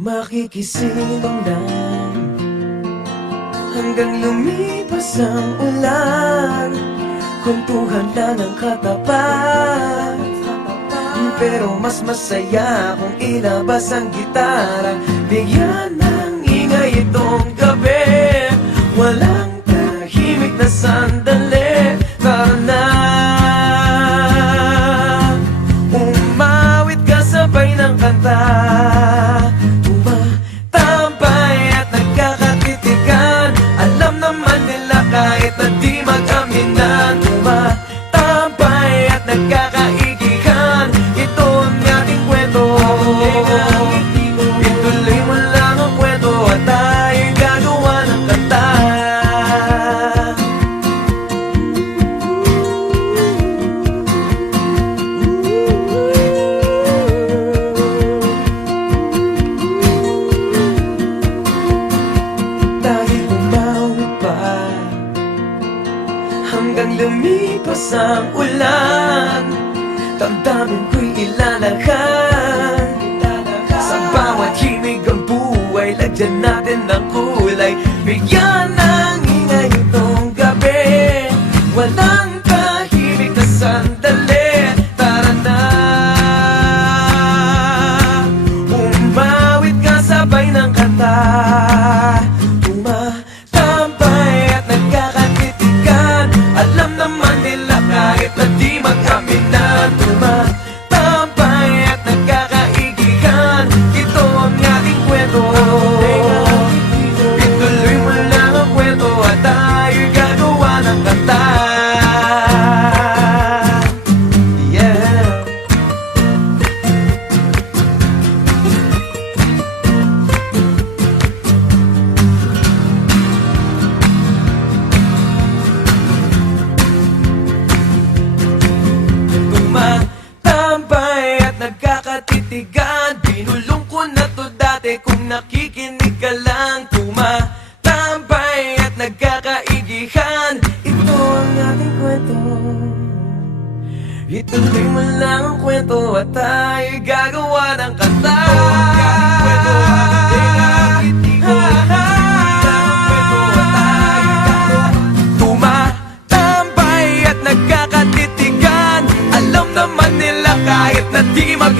Makikisilong lang hanggang lumipas ang ulan. Kwentuhan lang ang katapat, pero mas masaya kung ilabas ang gitara. Bigyan ng ingay itong gabi, walang tahimik na sandali. Tara na, umawit ka sabay ng kanta. Kahit na di mag-aminan, tumatambay at nagkakaigihan. Ito ang ating kwento, ituloy mo lang ang kwento at tayo'y gagawa ng kanta. Dahil umawit pa hanggang lumipas ang ulan, damdamin ko'y ilalakad. Sa bawat himig ang buhay, lagyan natin ng kulay. Bigyan ng ingay itong gabi, walang tahimik na sandali. Tara na, umawit ka sabay ng kanta. Alam naman nila kahit na di mag-aminan, tumatambay at nagkakaigihan. Ito ang ating kwento, ituloy mo lang ang kwento at tayo'y gagawa ng kanta. Yeah. Tumatambay at nagkakatitigan, binulong ko na to dati kung nakikinig ka lang. Tumatambay at nagkakaigihan. Ito ang ating kwento, ituloy mo lang ang kwento at tayo'y gagawa ng kanta. Tumatambay at nagkakatitigan, alam naman nila kahit na di mag